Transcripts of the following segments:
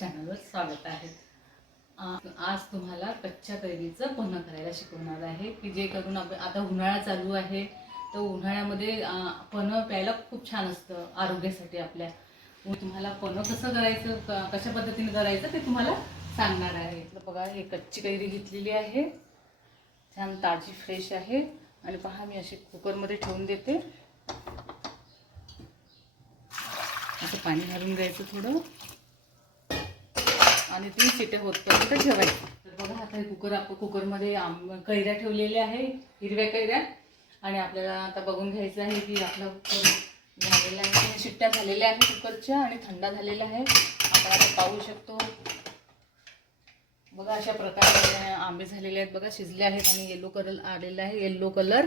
चॅनलवर स्वागत आहे। आज तुम्हाला कच्च्या कैरीचं पन्ह करायला शिकवणार आहे की जे करून आता उन्हाळा चालू आहे तर उन्हाळ्यामध्ये पन्ह प्यायला खूप छान असतं आरोग्यासाठी आपल्या। तुम्हाला पन्ह कसं करायचं कशा पद्धतीने करायचं ते तुम्हाला सांगणार आहे। बघा हे कच्ची कैरी घेतलेली आहे, छान ताजी फ्रेश आहे आणि पहा मी अशी कुकरमध्ये ठेवून देते। असं पाणी घालून घ्यायचं थोडं आणि 3 शिट्ट्या होतपर्यंत ठेवायचं। तर बघा आता हे कुकरमध्ये कैऱ्या ठेवलेल्या आहे, हिरव्या कैऱ्या, आणि आपल्याला आता बघून घ्यायचं आहे की आपलं कुकर झालेलं आहे, 3 शिट्ट्या झालेल्या आहेत कुकरच्या आणि थंड झालेला आहे। आपण आता पाहू शकतो बघा अशा प्रकारे आंबे झालेले आहेत, बघा शिजले आहेत आणि येलो कलर आलेला आहे, येलो कलर।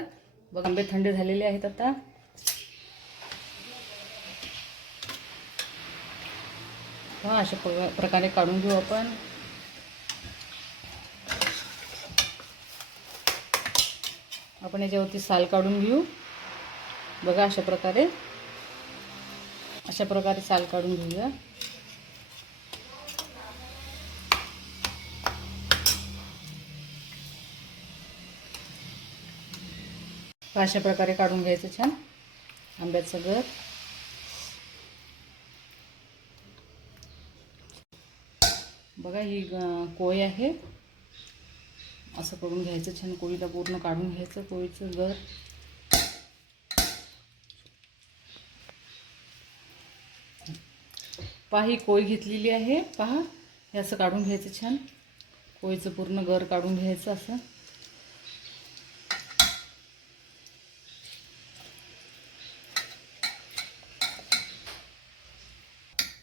बघा आंबे थंड झालेले आहेत। आता अशा प्रकारे काढून घेऊ आपण। आपण याच्यावरती साल काढून घेऊ। बघा अशा प्रकारे साल काढून घेऊया। अशा प्रकारे काढून घ्यायचं छान आंब्याचं गर। बघा ही कोळी आहे, असं करून घ्यायचं छान, कोळीला पूर्ण काढून घ्यायचं कोळीचं गर। पहा ही कोळी घेतलेली आहे, पहा हे असं काढून घ्यायचं छान, कोळीचं पूर्ण गर काढून घ्यायचं असं।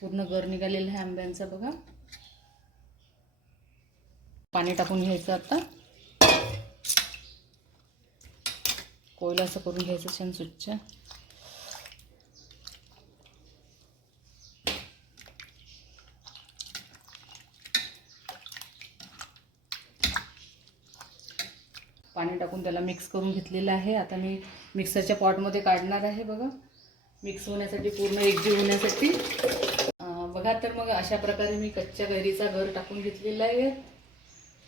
पूर्ण गर निघालेलं आहे आंब्यांचा। बघा पाणी टाकून घ्यायचं आता, कोयला असं करून घ्यायचं छान स्वच्छ। पाणी टाकून त्याला मिक्स करून घेतलेलं आहे। आता मी मिक्सरच्या पॉटमध्ये काढणार आहे। बघा मिक्स होण्यासाठी, पूर्ण एकजीव होण्यासाठी। बघा तर मग अशा प्रकारे मी कच्च्या कैरीचा गर टाकून घेतलेला आहे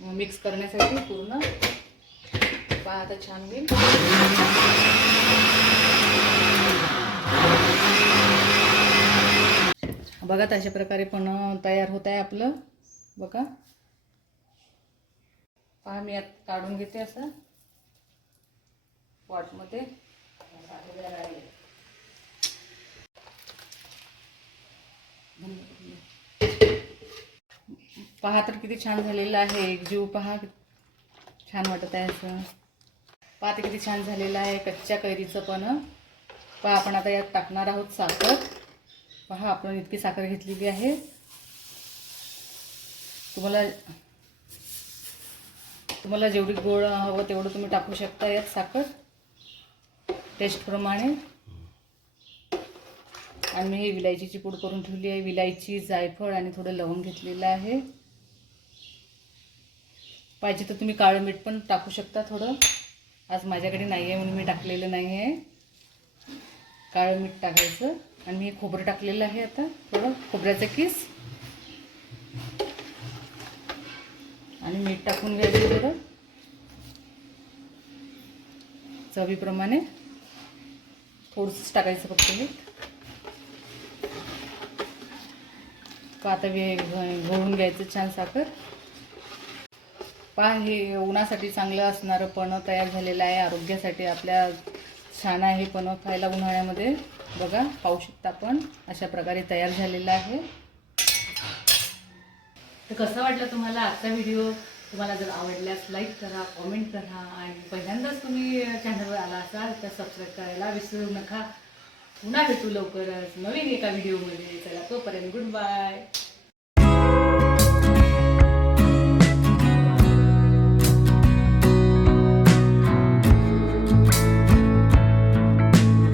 मिक्स करण्यासाठी पूर्ण। पहा आता छान होईल। बघा अशा प्रकारे पण तयार होत आहे आपलं। बघा पहा मी आता काढून घेते असं पॉटमध्ये। पहा तर किती छान झालेलं आहे एकजीव। पहा छान वाटत आहे असं। पहा तर किती छान झालेलं आहे कच्च्या कैरीचं पन्ह। पहा आपण आता यात टाकणार आहोत साखर। पहा आपण इतकी साखर घेतलेली आहे। तुम्हाला जेवढी गोड हवं तेवढं तुम्ही टाकू शकता यात साखर टेस्ट प्रमाणे। आणि मी ही विलायचीची पूड करून ठेवली आहे, विलायची, जायफळ आणि थोडं लवंग घेतलेलं आहे। पाहिजे तर तुम्ही काळं मीठ पण टाकू शकता थोडं, आज माझ्याकडे नाही आहे म्हणून मी टाकलेलं नाही आहे। काळं मीठ टाकायचं। आणि मी खोबरं टाकलेलं आहे, आता थोडं खोबऱ्याचं किस आणि मीठ टाकून घ्यायचं थोडं चवीप्रमाणे, थोडंसंच टाकायचं फक्त मीठ। आता घोळून घ्यायचं छान साखर। पहा हे उन्हासाठी चांगलं असणारं पन्ह तयार झालेलं आहे, आरोग्यासाठी आपल्या छान आहे पन्ह खायला उन्हाळ्यामध्ये। बघा पाहू शकता आपण अशा प्रकारे तयार झालेला आहे। तर कसं वाटलं तुम्हाला आजचा व्हिडिओ? तुम्हाला जर आवडल्यास लाईक करा, कमेंट करा आणि पहिल्यांदाच तुम्ही चॅनलवर आला असाल तर सबस्क्राईब करायला विसरू नका। पुन्हा भेटू लवकरच नवीन एका व्हिडिओमध्ये। चला तोपर्यंत गुड बाय।